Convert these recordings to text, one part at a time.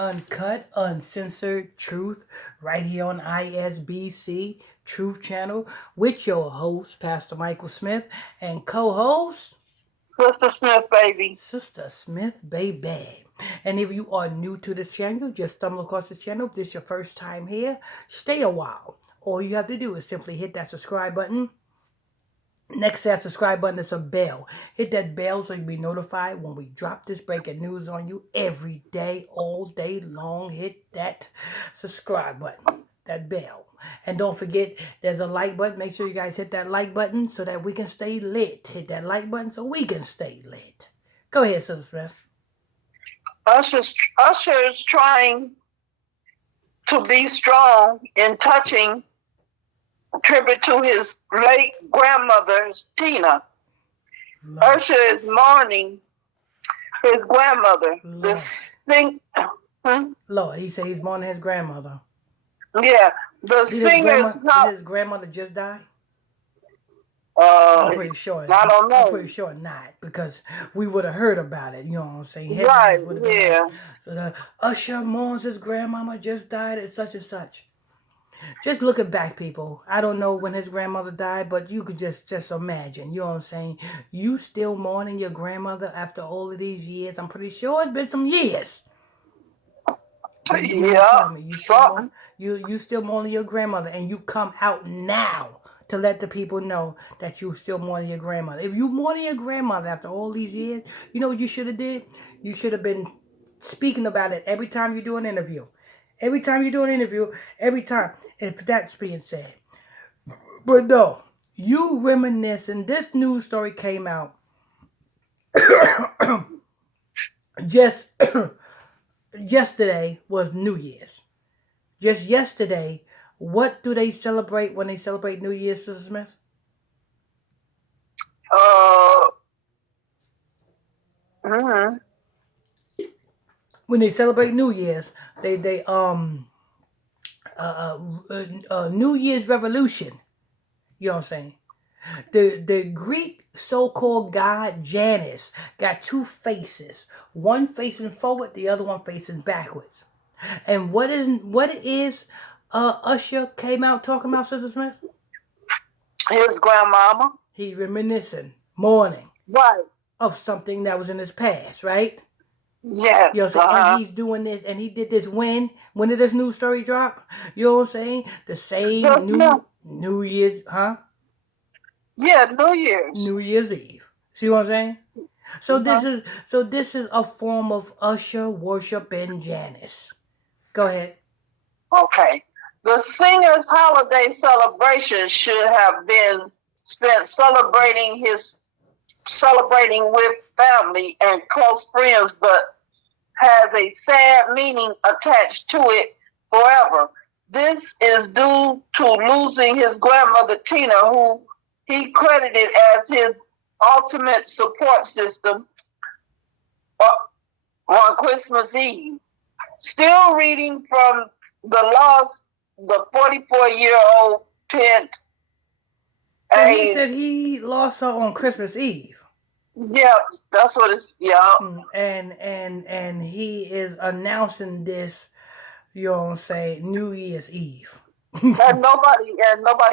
uncut, uncensored truth right here on ISBC Truth Channel with your host, Pastor Michael Smith, and co host, Mr. Smith, baby. Sister Smith, baby. And if you are new to this channel, just stumble across this channel. If this is your first time here, stay a while. All you have to do is simply hit that subscribe button. Next to that subscribe button is a bell. Hit that bell so you'll be notified when we drop this breaking news on you every day, all day long. Hit that subscribe button, that bell. And don't forget, there's a like button. Make sure you guys hit that like button so that we can stay lit. Hit that like button so we can stay lit. Go ahead, Sister Smith. Usher's trying to be strong in touching tribute to his late grandmother's Tina. Lord. Usher is mourning his grandmother. Lord, he said he's mourning his grandmother. Yeah, the singer's Did his grandmother just die? I'm pretty sure. I don't know. I'm pretty sure not, because we would have heard about it. You know what I'm saying? Right, yeah. Like, Usher mourns his grandmama just died at such and such. Just looking back, people. I don't know when his grandmother died, but you could just imagine. You know what I'm saying? You still mourning your grandmother after all of these years? I'm pretty sure it's been some years. But you mean to tell me you still mourning your grandmother, and you come out now to let the people know that you still mourning your grandmother. If you mourning your grandmother after all these years, you know what you should have did? You should have been speaking about it every time you do an interview. Every time you do an interview, every time. If that's being said. But no, you reminisce, and this news story came out just yesterday was New Year's. Just yesterday, what do they celebrate when they celebrate New Year's, Sister Smith? When they celebrate New Year's, they New Year's Revolution. You know what I'm saying? The Greek so-called god Janus got two faces, one facing forward, the other one facing backwards. And what is Usher came out talking about, Sister Smith? His grandmama. He's reminiscing, mourning, right, of something that was in his past, right? Yes. You know what I'm saying? And he's doing this, and he did this when did this news story drop? You know what I'm saying? The same New Year's, huh? Yeah, New Year's. New Year's Eve. See what I'm saying? So this is a form of Usher worship and Janus. Go ahead. Okay. The singer's holiday celebration should have been spent celebrating with family and close friends, but has a sad meaning attached to it forever. This is due to losing his grandmother Tina, who he credited as his ultimate support system on Christmas Eve. Still reading from the 44-year-old penned. So he said he lost her on Christmas Eve. Yep, that's what it's. Yeah. And he is announcing this. You know what I'm saying? New Year's Eve. and nobody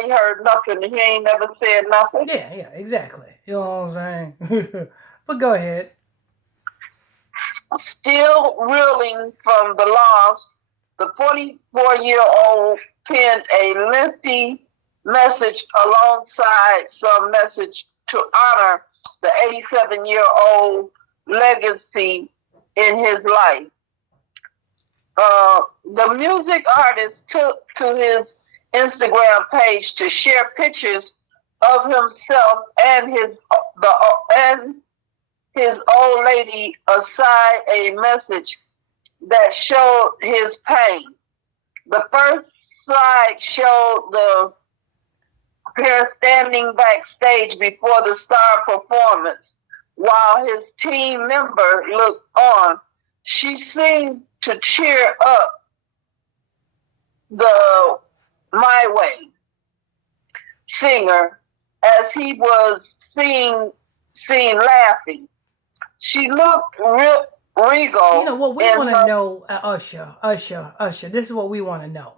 heard nothing. He ain't never said nothing. Yeah, exactly. You know what I'm saying? But go ahead. Still reeling from the loss, the 44-year-old penned a lengthy message alongside some message to honor the 87-year-old legacy in his life. The music artist took to his Instagram page to share pictures of himself and his old lady aside a message that showed his pain. The first slide showed the pair standing backstage before the star performance while his team member looked on. She seemed to cheer up the My Way singer as he was seen laughing. She looked You know regal what we in want to her. know, Usher. This is what we want to know.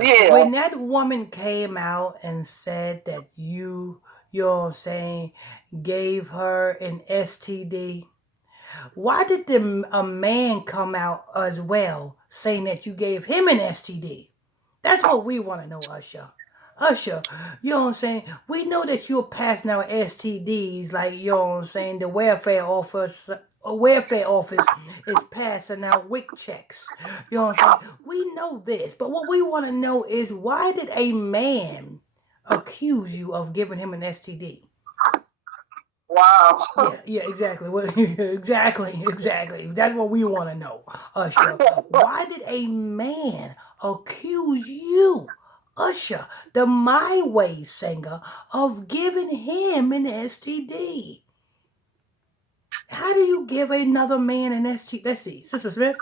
Yeah. When that woman came out and said that you know what I'm saying, gave her an STD, why did a man come out as well saying that you gave him an STD? That's what we want to know, Usher. Usher, you know what I'm saying? We know that you're passing out STDs, like, you know what I'm saying, the welfare office is passing out WIC checks. You know what I'm saying? We know this, but what we want to know is, why did a man accuse you of giving him an STD? Wow. Yeah, exactly. Exactly. That's what we want to know, Usher. Why did a man accuse you, Usher, the My Way singer, of giving him an STD? How do you give another man an STD? Let's see, Sister Smith.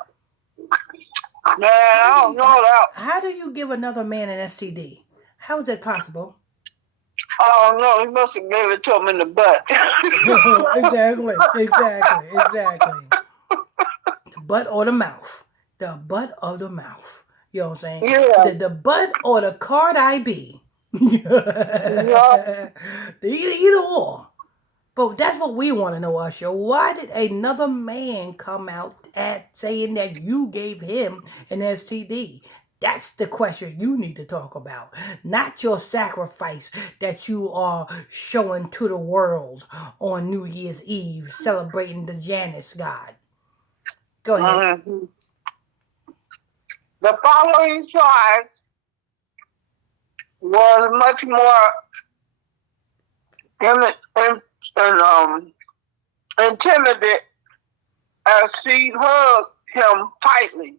Man, How do I don't you know how, that. how do you give another man an STD? How is that possible? I don't know. He must have gave it to him in the butt. Exactly. The butt or the mouth. The butt of the mouth. You know what I'm saying? Yeah. The butt or the card I be. Yeah. Either or. But that's what we want to know, Usher. Why did another man come out at saying that you gave him an STD? That's the question you need to talk about, not your sacrifice that you are showing to the world on New Year's Eve, celebrating the Janus God. Go ahead. Mhm. The following charge was much more in, in, in, intimidated as she hugged him tightly.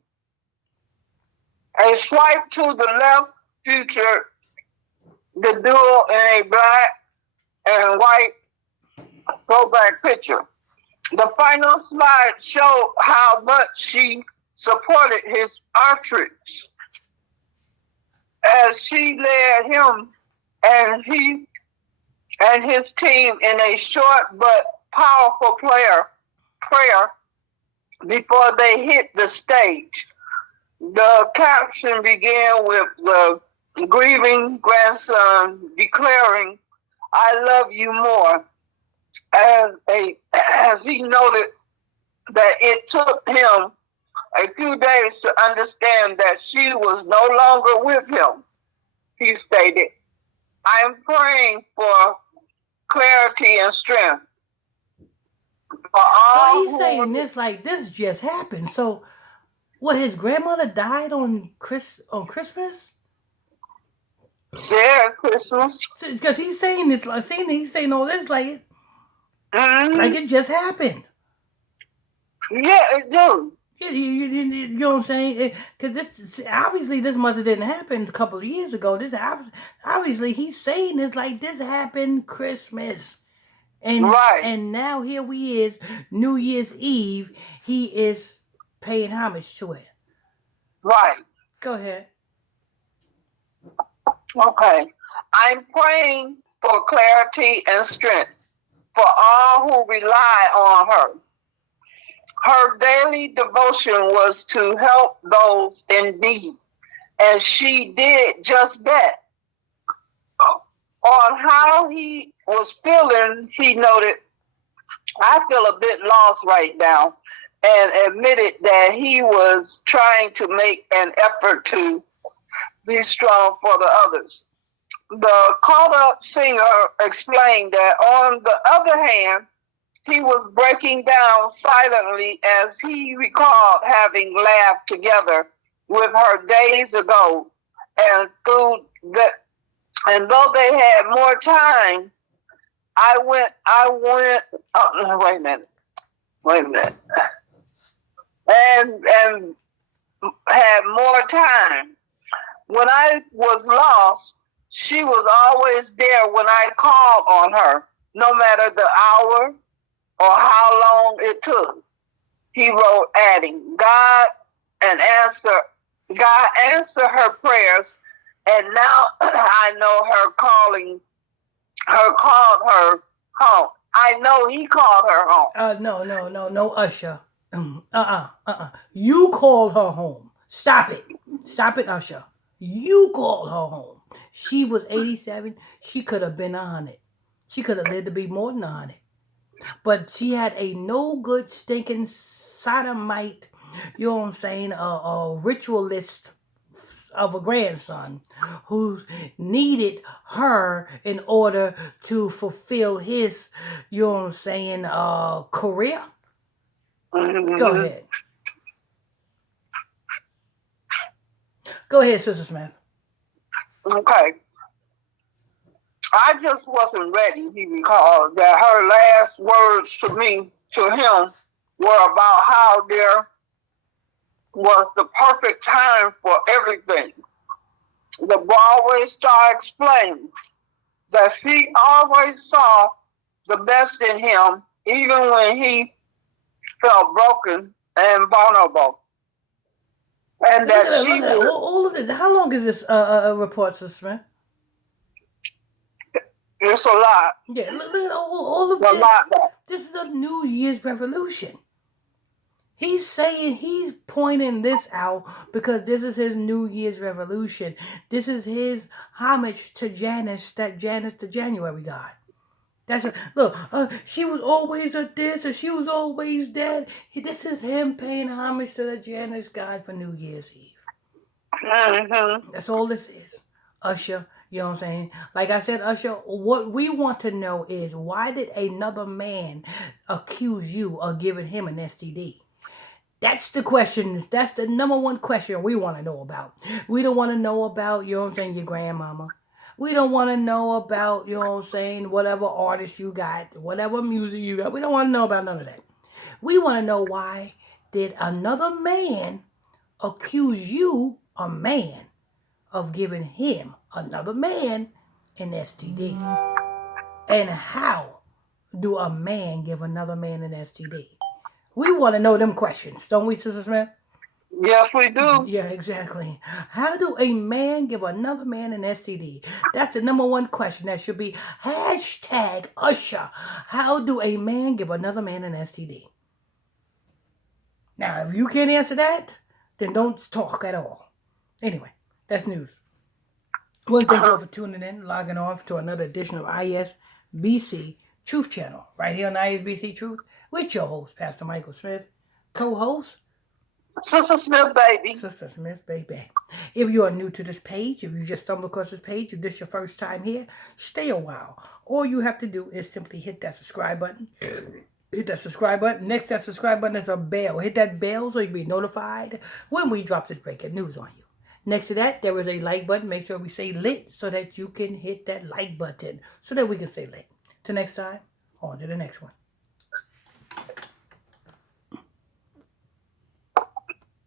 A swipe to the left featured the duo in a black and white throwback picture. The final slide showed how much she supported his archery as she led him and his team in a short but powerful prayer before they hit the stage. The caption began with the grieving grandson declaring, "I love you more," as he noted that it took him a few days to understand that she was no longer with him. He stated, "I'm praying for clarity and strength for So all he's who saying this like this just happened. So what? His grandmother died on Christmas. share Christmas." Because he's saying this, like he's saying all this like Mm-hmm. it just happened. Yeah, it do. Yeah, you know what I'm saying? Because this obviously this mother didn't happen a couple of years ago. This obviously he's saying this like this happened Christmas, and Right, and now here we is New Year's Eve. He is paying homage to it. right. Go ahead. Okay. I'm praying for clarity and strength for all who rely on her. Her daily devotion was to help those in need, and she did just that. On how he was feeling, he noted, "I feel a bit lost right now," and admitted that he was trying to make an effort to be strong for the others. The caught up singer explained that, on the other hand, he was breaking down silently as he recalled having laughed together with her days ago, and through the and though they had more time, wait a minute, and had more time. When I was lost, she was always there when I called on her, no matter the hour or how long it took. He wrote, adding, and answer God answered her prayers, and now I know her called her home. I know he called her home. No, Usher. You called her home. Stop it. Stop it, Usher. You called her home. She was 87. She could have been 100. She could have lived to be more than 100. But she had a no good stinking sodomite, you know what I'm saying, a ritualist of a grandson who needed her in order to fulfill his, you know what I'm saying, career. Go Mm-hmm. ahead. Go ahead, Sister Smith. Okay. I just wasn't ready, he recalled, that her last words to him, were about how there was the perfect time for everything. The Broadway star explained that she always saw the best in him, even when he felt broken and vulnerable. And Look that at that. Look she at that. would, All of this. How long is this report, Sister Smith? it's a lot, Yeah, look at all of a this. lot that. This is a New Year's revolution. He's pointing this out because this is his New Year's revolution. This is his homage to Janice, that Janice the January God. That's a, look. She was always a this, or she was always that. This is him paying homage to the Janice God for New Year's Eve. Mm-hmm. That's all this is. Usher, you know what I'm saying? Like I said, Usher, what we want to know is why did another man accuse you of giving him an STD? That's the question. That's the number one question we want to know about. We don't want to know about, you know what I'm saying, your grandmama. We don't want to know about, you know what I'm saying, whatever artist you got, whatever music you got. We don't want to know about none of that. We want to know why did another man accuse you, a man, of giving him, another man, an STD? And how do a man give another man an STD? We want to know them questions, don't we, Sister Smith? Yes, we do. Yeah, exactly. How do a man give another man an STD? That's the number one question. That should be hashtag Usher. How do a man give another man an STD? Now, if you can't answer that, then don't talk at all. Anyway, that's news. I want to thank you all for tuning in, logging on to another edition of ISBC Truth Channel, right here on ISBC Truth, with your host, Pastor Michael Smith, co-host, Sister Smith, baby. Sister Smith, baby. If you are new to this page, if you just stumbled across this page, if this is your first time here, stay a while. All you have to do is simply hit that subscribe button. Hit that subscribe button. Next to that subscribe button is a bell. Hit that bell so you can be notified when we drop this breaking news on you. Next to that, there is a like button. Make sure we say lit so that you can hit that like button so that we can say lit. Till next time, on to the next one.